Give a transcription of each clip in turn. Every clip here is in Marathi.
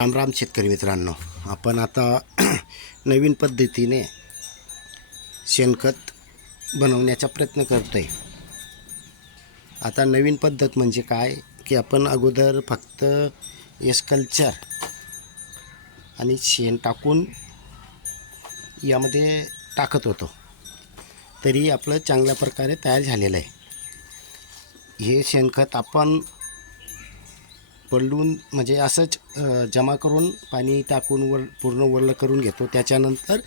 राम राम शेतकरी मित्रांनो आपण आता नवीन पद्धतीने शेणखत बनवण्याचा प्रयत्न करतो आहे आता नवीन पद्धत म्हणजे काय? की आपण अगोदर फक्त एस्कल्चर आणि शेण टाकून यामध्ये टाकत होतो. तरी आपलं चांगल्या प्रकारे तयार झालेलं आहे. हे शेणखत आपण पडलून म्हणजे असंच जमा करून पाणी टाकून वर पूर्ण वरलं करून घेतो. त्याच्यानंतर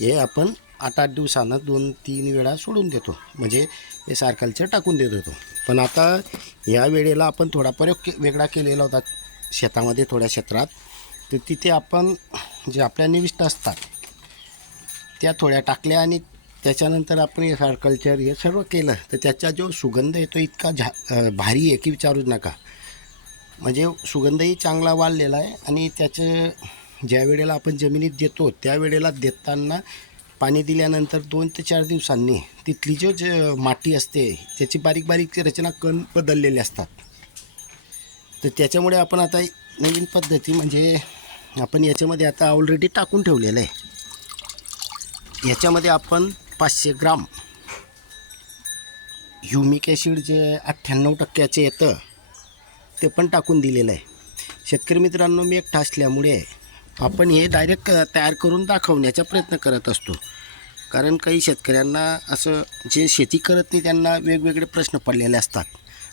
हे आपण आठ आठ दिवसानं दोन तीन वेळा सोडून देतो. म्हणजे हे सारखलचं टाकून देत होतो. पण आता या वेळेला आपण थोडा प्रयोग के वेगळा केलेला होता. शेतामध्ये थोड्या क्षेत्रात. तर तिथे आपण जे आपल्या निविष्ट असतात त्या थोड्या टाकल्या आणि त्याच्यानंतर आपण हे सारकल्चर हे सर्व केलं. तर त्याचा जो सुगंध येतो इतका झा भारी आहे की विचारूच नका. म्हणजे सुगंधही चांगला वाढलेला आहे आणि त्याचं ज्या वेळेला आपण जमिनीत देतो त्यावेळेला देताना पाणी दिल्यानंतर दोन ते चार दिवसांनी तिथली जो ज माती असते त्याची बारीक बारीक रचना कण बदललेले असतात. तर त्याच्यामुळे आपण आता नवीन पद्धती म्हणजे आपण याच्यामध्ये आता ऑलरेडी टाकून ठेवलेलं आहे. याच्यामध्ये आपण पाचशे ग्राम ह्युमिक ॲसिड जे अठ्ठ्याण्णव टक्क्याचे येतं ते पण टाकून दिलेलं आहे. शेतकरी मित्रांनो मी एकटा असल्यामुळे आपण हे डायरेक्ट तयार करून दाखवण्याचा प्रयत्न करत असतो. कारण काही शेतकऱ्यांना असं जे शेती करत नाही त्यांना वेगवेगळे प्रश्न पडलेले असतात.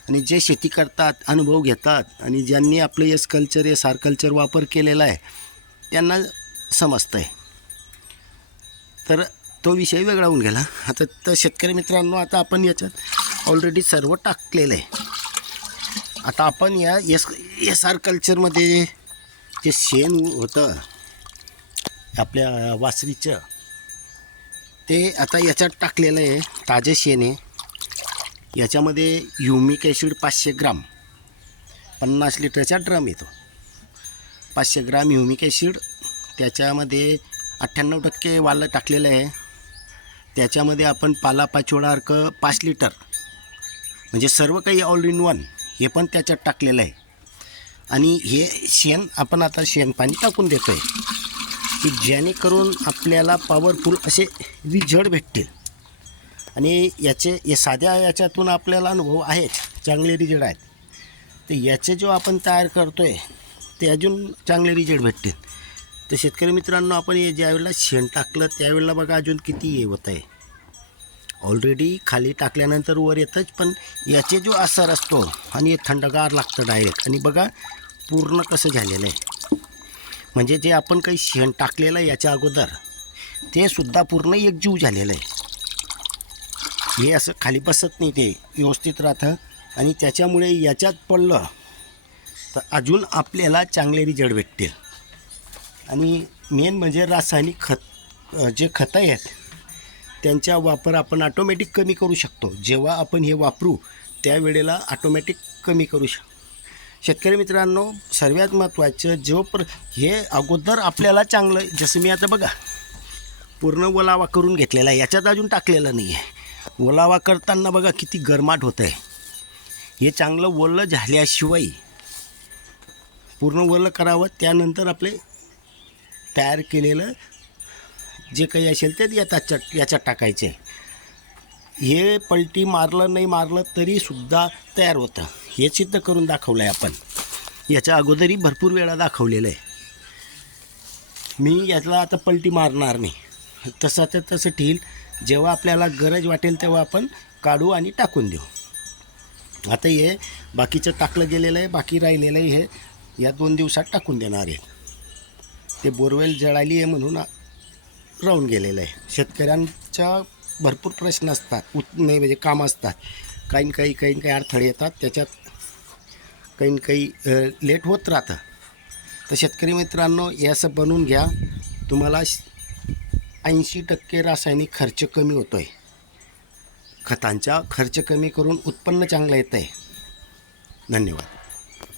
आणि जे शेती करतात अनुभव घेतात आणि ज्यांनी आपलं S culture S R culture वापर केलेला आहे त्यांना समजतं आहे तर तो विषय वेगळा होऊन गेला. आता तर शेतकरी मित्रांनो आता आपण याच्यात ऑलरेडी सर्व टाकलेलं आहे. आता आपण या एस एस आर कल्चरमध्ये जे शेण होतं आपल्या वासरीचं ते आता याच्यात टाकलेलं आहे ताजे शेण आहे. याच्यामध्ये युमिक ॲसिड पाचशे ग्राम पन्नास लिटरचा ड्रम येतो. पाचशे ग्राम युमिक ॲसिड त्याच्यामध्ये अठ्ठ्याण्णव टक्के वालं टाकलेलं आहे. त्याच्यामध्ये आपण पाला पाचोळा अर्क पाच लिटर म्हणजे सर्व काही ऑल इन वन हे पण त्याच्यात टाकलेलं आहे. आणि हे शेण आपण आता शेणपाणी टाकून देतो आहे की जेणेकरून आपल्याला पॉवरफुल असे रिझल्ट भेटतील. आणि याचे हे साध्या याच्यातून आपल्याला अनुभव आहेत चांगले रिझल्ट आहेत. तर याचे जो आपण तयार करतो आहे ते अजून चांगले रिझल्ट भेटतील. तर शेतकरी मित्रांनो आपण हे ज्यावेळेला शेण टाकलं त्यावेळेला बघा अजून किती हे होत आहे ऑलरेडी खाली टाकल्यानंतर वर येतंच पण याचे जो असर असतो आणि हे थंडगार लागतं डायरेक्ट आणि बघा पूर्ण कसं झालेलं आहे. म्हणजे जे आपण काही शेण टाकलेलं आहे याच्या अगोदर ते सुद्धा पूर्ण एकजीव झालेलं आहे. हे असं खाली बसत नाही ते व्यवस्थित राहतं. आणि त्याच्यामुळे याच्यात पडलं तर अजून आपल्याला चांगले रिजल्ट भेटतील. आणि मेन म्हणजे रासायनिक खत जे खतं आहेत त्यांचा वापर आपण ऑटोमॅटिक कमी करू शकतो. जेव्हा आपण हे वापरू त्यावेळेला ऑटोमॅटिक कमी करू शकतो शेतकरी मित्रांनो सर्वात महत्त्वाचं जो प्र हे अगोदर आपल्याला चांगलं जसं मी आता बघा पूर्ण ओलावा करून घेतलेला आहे याच्यात अजून टाकलेलं नाही आहे. ओलावा करताना बघा किती गरमाट होतं आहे हे चांगलं ओलं झाल्याशिवाय पूर्ण ओलं करावं त्यानंतर आपले तयार केलेलं जे काही असेल ते याच्यात याच्यात टाकायचे. हे पलटी मारलं नाही मारलं तरीसुद्धा तयार होतं. हे सिद्ध करून दाखवलं आहे आपण. याच्या अगोदरही भरपूर वेळा दाखवलेलं आहे. मी यातला आता पलटी मारणार नाही. तसं तर तसं ठेईल जेव्हा आपल्याला गरज वाटेल तेव्हा आपण काढू आणि टाकून देऊ. आता हे बाकीचं टाकलं गेलेलं आहे बाकी राहिलेलं आहे हे या दोन दिवसात टाकून देणार आहे. ते बोरवेल जळाली आहे म्हणून राहून गेलेलं आहे. शेतकऱ्यांच्या भरपूर प्रश्न असतात उत् नाही म्हणजे काम असतात. काही काही काही काही अडथळे येतात त्याच्यात काही काही लेट होत राहतं. तर शेतकरी मित्रांनो हे असं बनवून घ्या. तुम्हाला ऐंशी टक्के रासायनिक खर्च कमी होतो आहे खतांचा खर्च कमी करून उत्पन्न चांगलं येतं आहे धन्यवाद.